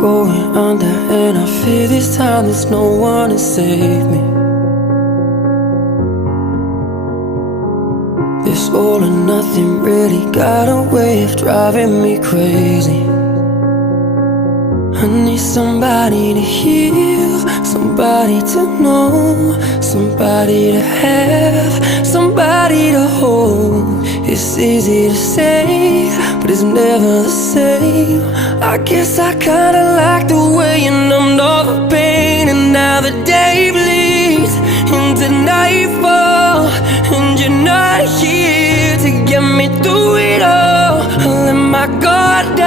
going under, and I fear this time there's no one to save me. This all or nothing really got a way of driving me crazy. I need somebody to heal, somebody to know, somebody to have, somebody to hold. It's easy to say, but it's never the same. I guess I kinda like the way you numbed all the pain, and now the day bleeds into nightfall, and you're not here to get me through it all. I let my guard down,